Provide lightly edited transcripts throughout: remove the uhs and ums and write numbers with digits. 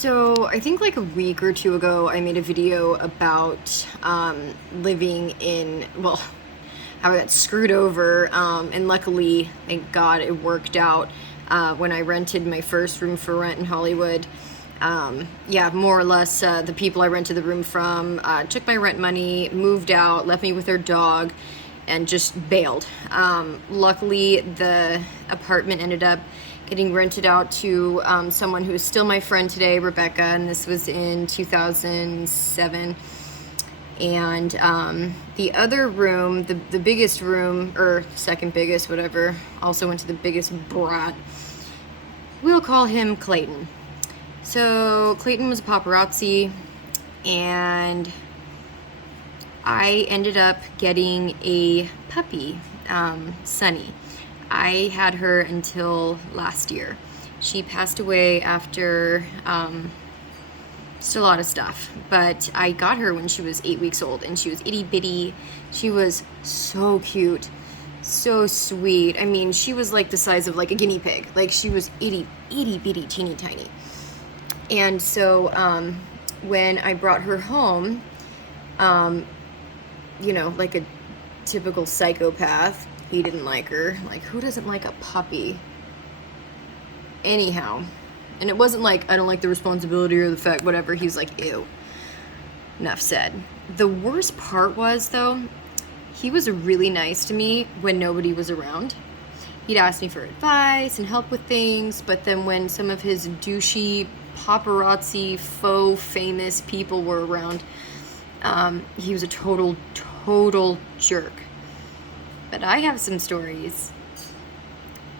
So I think like a week or two ago, I made a video about living in, well, how I got screwed over, and luckily, thank God, it worked out when I rented my first room for rent in Hollywood. Yeah, more or less, the people I rented the room from took my rent money, moved out, left me with their dog, and just bailed. Luckily, the apartment ended up getting rented out to someone who is still my friend today, Rebecca, and this was in 2007. And the other room, the biggest room, or second biggest, whatever, also went to the biggest brat. We'll call him Clayton. So Clayton was a paparazzi, and I ended up getting a puppy, Sunny. I had her until last year. She passed away after just a lot of stuff, but I got her when she was 8 weeks old, and she was itty bitty. She was so cute, so sweet. I mean, she was like the size of like a guinea pig. Like, she was itty bitty, teeny tiny. And so when I brought her home, like a typical psychopath, he didn't like her. Like, who doesn't like a puppy? Anyhow, and it wasn't like I don't like the responsibility or the fact, whatever. He was like, ew. Enough said. The worst part was, though, he was really nice to me when nobody was around. He'd ask me for advice and help with things, but then when some of his douchey paparazzi faux famous people were around, he was a total jerk. But I have some stories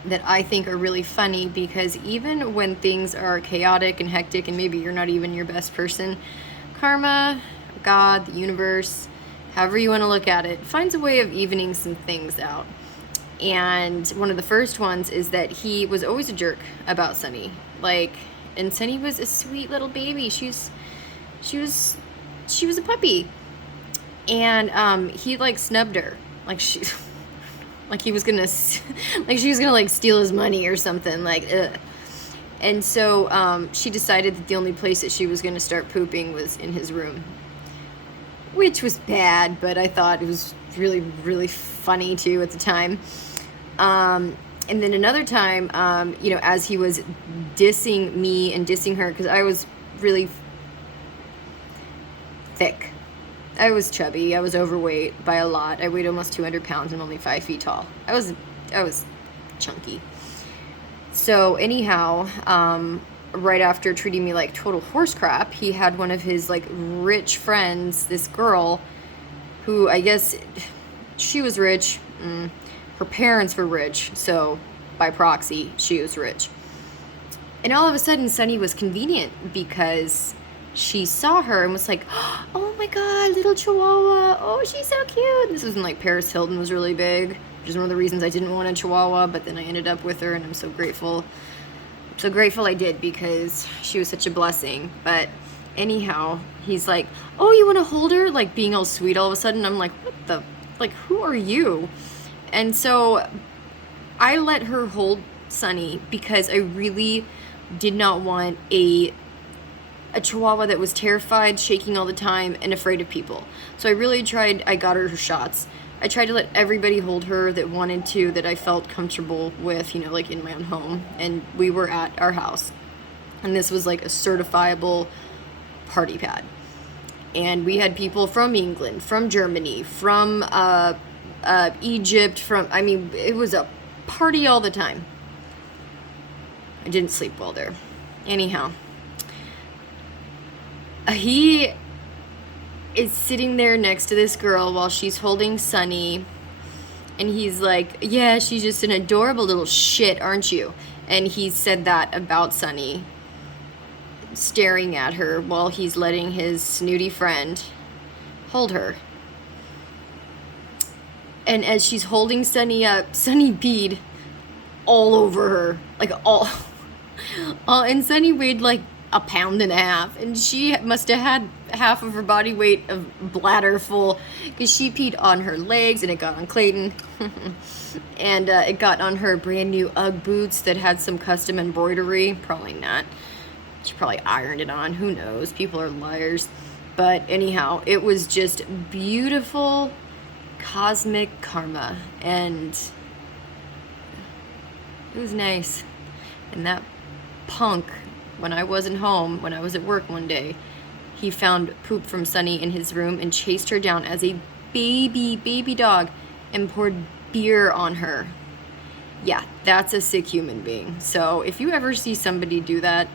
that I think are really funny, because even when things are chaotic and hectic and maybe you're not even your best person, karma, God, the universe, however you want to look at it, finds a way of evening some things out. And one of the first ones is that he was always a jerk about Sunny. And Sunny was a sweet little baby. She was a puppy. And he snubbed her. He was gonna, she was gonna steal his money or something, ugh. And so she decided that the only place that she was gonna start pooping was in his room, which was bad, but I thought it was really, really funny too at the time. And then another time, as he was dissing me and dissing her, because I was really thick. I was chubby. I was overweight by a lot. I weighed almost 200 pounds and only 5 feet tall. I was chunky. So anyhow, right after treating me like total horse crap, he had one of his rich friends, this girl, who I guess she was rich. Her parents were rich, so by proxy, she was rich. And all of a sudden, Sunny was convenient because she saw her and was like, oh my God, little Chihuahua. Oh, she's so cute. This was when Paris Hilton was really big, which is one of the reasons I didn't want a Chihuahua, but then I ended up with her, and I'm so grateful. So grateful I did, because she was such a blessing. But anyhow, he's like, oh, you want to hold her? Being all sweet all of a sudden. I'm like, what the, who are you? And so I let her hold Sunny because I really did not want a Chihuahua that was terrified, shaking all the time, and afraid of people. So I got her shots. I tried to let everybody hold her that wanted to, that I felt comfortable with, in my own home. And we were at our house. And this was a certifiable party pad. And we had people from England, from Germany, from Egypt, it was a party all the time. I didn't sleep well there. Anyhow, he is sitting there next to this girl while she's holding Sunny, and he's like, yeah, she's just an adorable little shit, aren't you? And he said that about Sunny, staring at her while he's letting his snooty friend hold her. And as she's holding Sunny up, Sunny peed all over her, and Sunny weighed a pound and a half, and she must have had half of her body weight of bladder full, because she peed on her legs, and it got on Clayton. And it got on her brand new Ugg boots that had some custom embroidery. Probably not. She probably ironed it on. Who knows? People are liars. But anyhow, it was just beautiful cosmic karma. And it was nice. And that punk, when I wasn't home, when I was at work one day, he found poop from Sunny in his room and chased her down as a baby dog and poured beer on her. Yeah, that's a sick human being. So if you ever see somebody do that,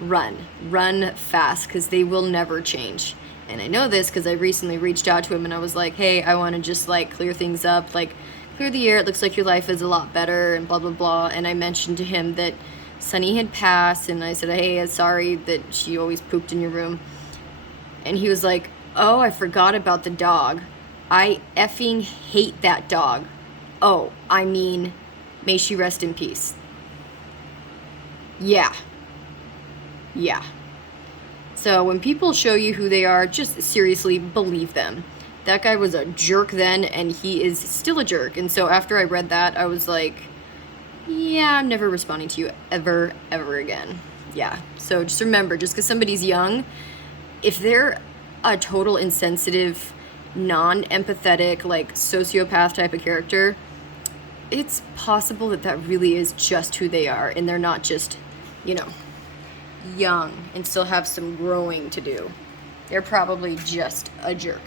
run fast, because they will never change. And I know this because I recently reached out to him and I was like, hey, I want to just like clear things up, like clear the air. It looks like your life is a lot better and blah, blah, blah. And I mentioned to him that Sunny had passed, and I said, hey, I'm sorry that she always pooped in your room. And he was like, oh, I forgot about the dog. I effing hate that dog. Oh, I mean, may she rest in peace. Yeah. So when people show you who they are, just seriously believe them. That guy was a jerk then, and he is still a jerk. And so after I read that, I was like, yeah, I'm never responding to you ever again. Yeah. So just remember, just because somebody's young, if they're a total insensitive, non-empathetic, like sociopath type of character, it's possible that that really is just who they are, and they're not just, young and still have some growing to do. They're probably just a jerk.